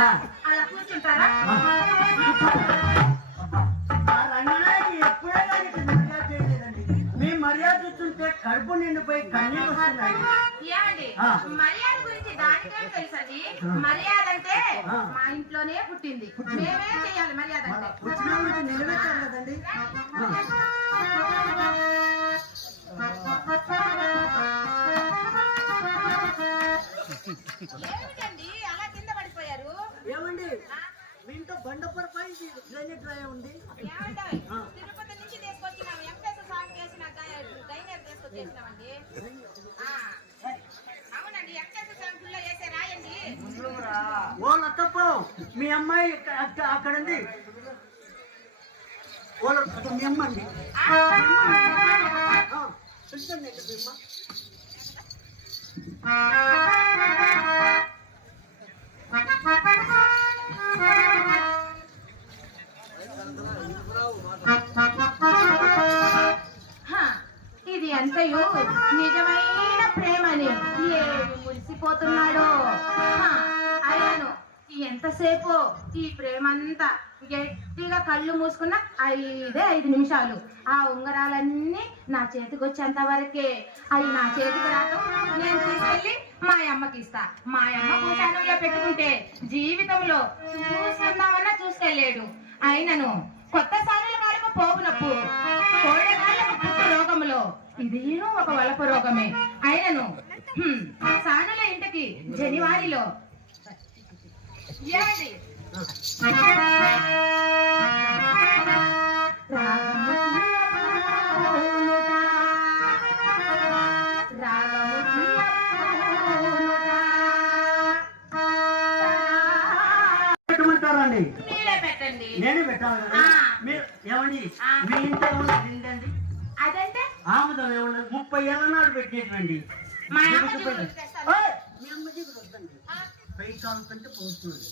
అలా కూర్చుంటారా? ఎప్పుడే మర్యాద చేయలేదండి. మీ మర్యాద చూస్తుంటే కడుపు నిండిపోయి కన్నీళ్ళు వస్తున్నాయి. మర్యాద గురించి దానికేం తెలుసండి. మర్యాద అంటే మా ఇంట్లోనే పుట్టింది, మేమే చేయాలి మర్యాద అంటే. వచ్చిన నిలబెట్టారు కదండి. ఏమిటండి అలా కింద పడిపోయారు? ఏమండి మీ ఇంట్లో బండపరపై గ్రైనేట్ రాయ ఉంది. తిరుపతి నుంచి తీసుకొచ్చినాం, వెంకటేశ్వర స్వామి చేసిన గ్రైనేట్ తీసుకొచ్చేసినామండి. అవునండి, వెంకటేశ్వర స్వామి గుళ్ళో వేసే రాయండి. ఓ లత్తప్ప, మీ అమ్మాయి అక్కడ ఉంది. ఓ లత్తప్ప, మీ అమ్మ అండి. చూడండి మీ అమ్మ. ఇది అంతయు నిజమైన ప్రేమని ఏమి మురిసిపోతున్నాడో. అయ్యాను ఎంతసేపు ఈ ప్రేమంతా గట్టిగా కళ్ళు మూసుకున్న 5 నిమిషాలు. ఆ ఉంగరాలన్నీ నా చేతికి వచ్చేంత వరకే. అవి నా చేతికి రావటం నేను తీసుకెళ్ళి మా అమ్మకి ఇస్తా. మా అమ్మ భూషాణంలో పెట్టుకుంటే జీవితంలో చూసుకుందామన్నా చూసుకెళ్ళాడు. అయినను కొత్త సారుల కాలకు పోగు నొప్పు, కోడెగాళ్ళకు పుట్టు రోగములో ఇదేనూ ఒక వలప రోగమే. అయినను సానుల ఇంటికి జనవరిలో పెట్టమంటారండి? మీరే పెట్టండి. నేనే పెట్టాలి కదా. ఏమండి మీ ఇంట్లో ఏమన్నా అదంటే ఆముదం ఏమన్నా 30 ఏళ్ళ నాడు పెట్టేటువంటి మా మీ అమ్మ జిగురు వద్దండి. పై కాలు కంటే పోతుంది.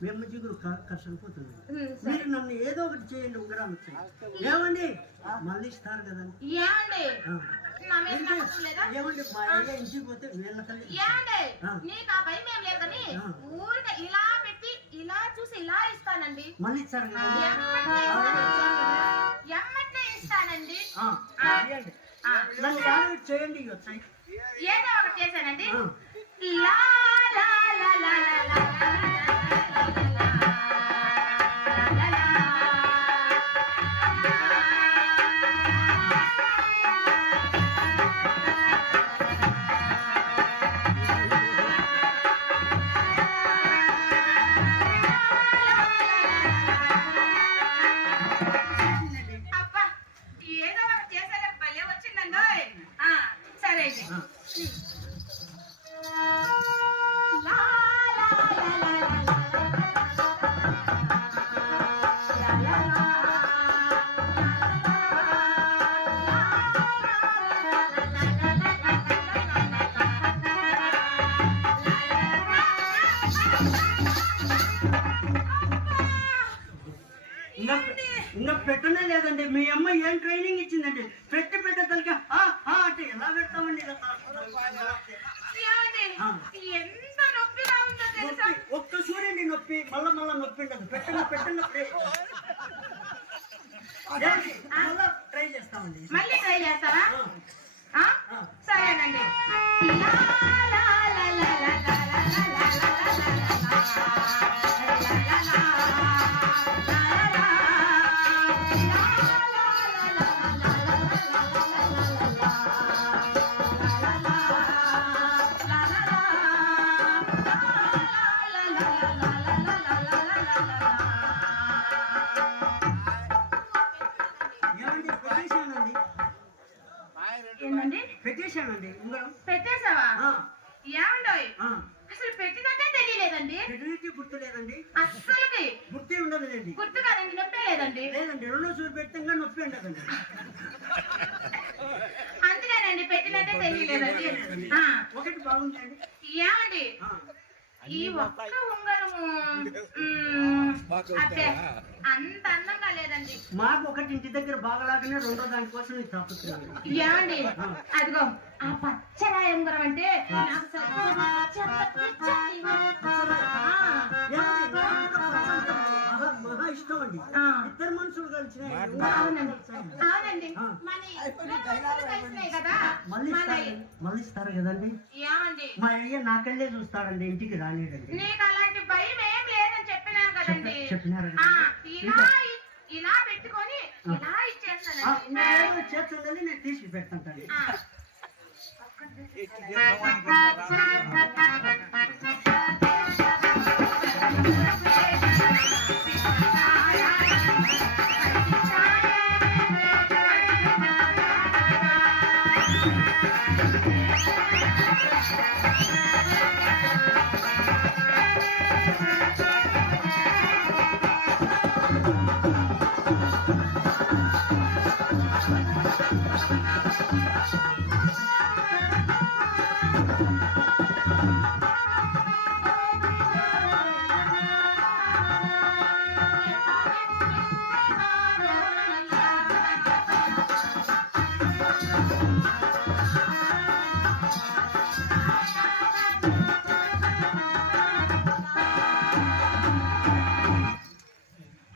మీ అమ్మ జిగురు కష్టపోతుంది. మీరు నన్ను ఏదో ఒకటి చేయండి, ఉంగరాలు వచ్చాయి. ఏమండి మళ్ళీ ఇస్తారు కదండి. ఏమండి మా ఏరియా ఇంటికి పోతే వీళ్ళ కల్లి ఊరికే ఇలా పెట్టి ఇలా చూసి ఇలా ఇస్తానండి. మళ్ళీ ఇస్తారు కదా. ఎమ్మటే ఇస్తానండి. నన్ను ఏదో చేయండి, వచ్చాయి. ఏదో ఒకటి చేశానండి. లా లా లా లా లా ఇంకా పెట్టనే లేదండి. మీ అమ్మ ఏం ట్రైనింగ్ ఇచ్చిందండి? పెట్ట తలకి అంటే ఎలా పెడతామండి? ఒక్క చూడండి నొప్పి, మళ్ళా నొప్పి ఉండదు. పెట్టండి మళ్ళా ట్రై చేస్తామండి. మళ్ళీ ట్రై చేస్తావా? సరేనండి. పెట్టేశానండి. పెట్టేసావా? ఏమండోయ్ అసలు పెట్టినట్టే తెలియలేదండి. పెట్టినట్టు గుర్తు లేదండి. అస్సలకి గుర్తే ఉండదు లేండి. గుర్తు కాదండి, నొప్పి లేదండి. రెండో చూరు పెట్టంగా నొప్పి ఉండదండి. అందుకేనండి పెట్టినట్టే తెలియలేదండి. ఒకటి బాగుందండి. ఏమండి ఈ ఒక్క ఉంగరము అదే అంత అందంగా లేదండి. మాకు ఒకటి ఇంటి దగ్గర బాగలాగానే రెండో దానికోసం నేను తప్పుతున్నాను. ఏమండి అదిగో ఆ పచ్చరాయ ఉంగరం అంటే నాకు ఏమండి ఆ. ఇద్దరు మనుషులు కలిసిన అవునండి అవునండి మన ఇద్దరు మనుషులు కలిసినాయి కదా మళ్ళీ మన మళ్ళీ ఇస్తారు కదండి ఏమండి మా అయ్య నాకెళ్ళే చూస్తాడండి ఇంటికి రాలేడండి నీకు అలాంటి భయం ఏం లేదని చెప్పినాను కదండి చెప్పినారండి ఆ, ఇలా పెట్టుకొని ఇలా ఇచ్చేస్తానండి నేను చేస్తుందని నేను తీసి పెడతాను ఆ.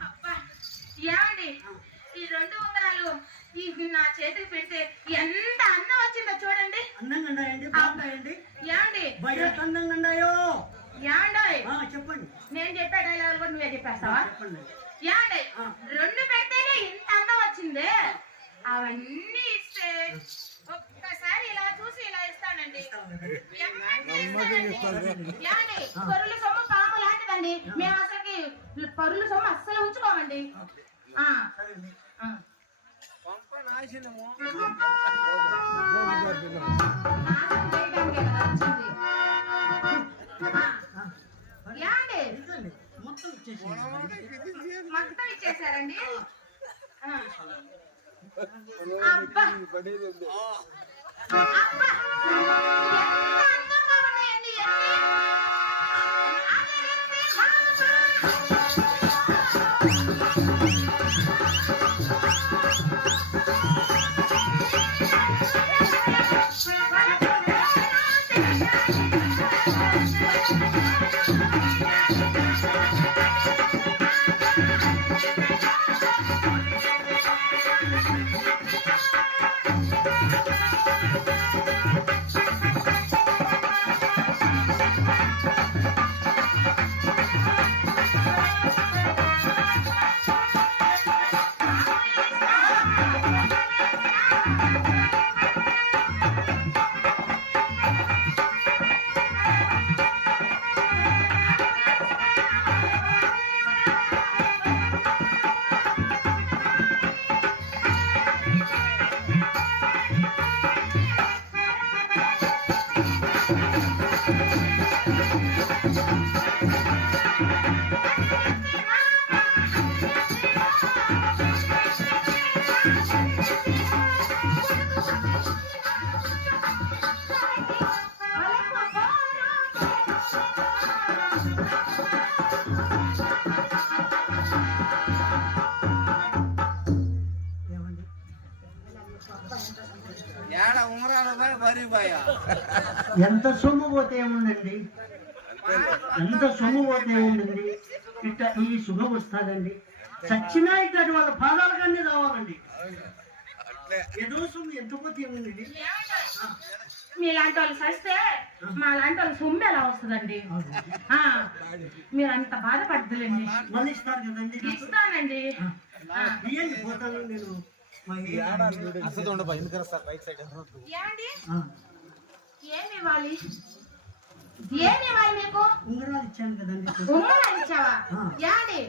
అబ్బా, ఏమండి ఈ రెండు ఉంగరాలు ఈ నా చేతికి పెడితే ఎంత అన్నం వచ్చిందో చూడండి. అందంగా ఉన్నాయండి బాగున్నాయండి ఏమండి ఎంత అందంగా ఉన్నాయో ఏమండోయ్ చెప్పండి నేను చెప్పే డైలాగులు కూడా నువ్వే చెప్పేస్తావా? చెప్పండి ఏమండి రెండు పెడితేనే ఇంత అందం వచ్చింది. అవన్నీ ఇస్తే ఒక్కసారి ఇలా చూసి ఇలా ఇస్తానండి. ఏమండి పరుల సొమ్ము పాము లాంటిదండి. మేము అసలుకి పరుల సొమ్ము అస్సలు ఉంచుకోమండి. ఆ, ఆ. నాశనం చేయడానికే కదా వచ్చింది. ఏమండి మొత్తం ఇచ్చేసారండి. అబ్బా అబ్బా ఎంత అందంగా ఉన్నాయండి ఎంత సొమ్ము పోతే ఏముందండి, ఎంత సొమ్ము పోతే ఏముందండి. ఇట్లా ఈ శుభం వస్తుందండి. చచ్చినా ఇట్లాంటి వాళ్ళ పాదాల కన్నీ రావాలండి. ఏదో సొమ్ము ఎంత పోతే ఏముందండి. మీలాంటి వాళ్ళు చస్తే మా లాంటి వాళ్ళు సొమ్ము ఎలా వస్తుందండి. మీరు అంత బాధపడదులేండి. మళ్ళీ ఇస్తారు కదండి. ఇస్తానండి. పోతాను నేను. ఏమండి ఏమి ఇవ్వాలి, ఏమి ఇవ్వాలి మీకు? ఉంగరాలు ఇచ్చాను కదండి. ఉంగరాలు ఇచ్చావా? ఏమండి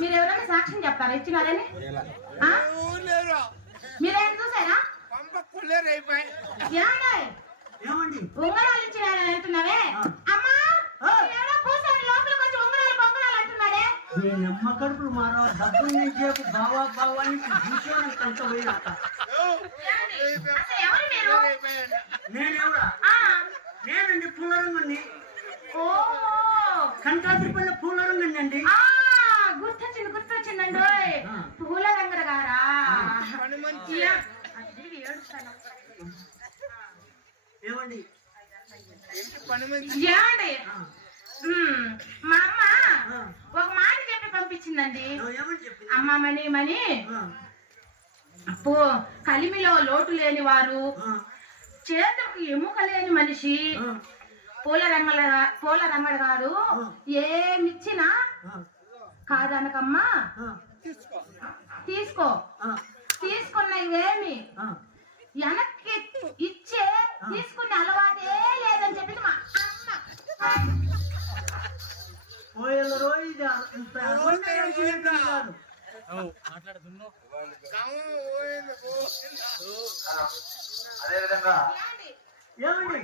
మీరు ఎవరైనా సాక్ష్యం చెప్తారా ఇచ్చినారని? మీరేం చూసారా? ఏమండి ఉంగరాలు ఇచ్చినారని అంటున్నావే అమ్మా, లోపలికి వచ్చి ఉంగరాలు బొంగరాలు అంటున్నాడే. నేను అమ్మ కడుపులు మారా డబ్బులు నేను చెప్పు బావా బావాని కూర్చోడానికి అంత పోయినాక ఎవరు మీరు? నేనెవరా? నేనండి పూలరంగండి. ఓ కనకాద్రిపల్లి పూలరంగండి అండి. గుర్తొచ్చిందండి. పూల రంగర గారా? ఏమండి ఏమండి మా అమ్మ ఒక మాట చెప్పి పంపించింది. ఇచ్చిందండి. ఏమని చెప్పింది? అమ్మ మణి కలిమిలో లోటు లేని వారు, చేతుకు ఎముక లేని మనిషి, పూల రంగడు గారు ఏమిచ్చినా కాదనకమ్మా, తీసుకో, తీసుకున్న ఇవేమి వెనక్కి ఇచ్చే తీసుకునే అలవాటే లేదని చెప్పింది మా అమ్మ. పోయిన రోజు కాదు. అదే విధంగా ఏమండి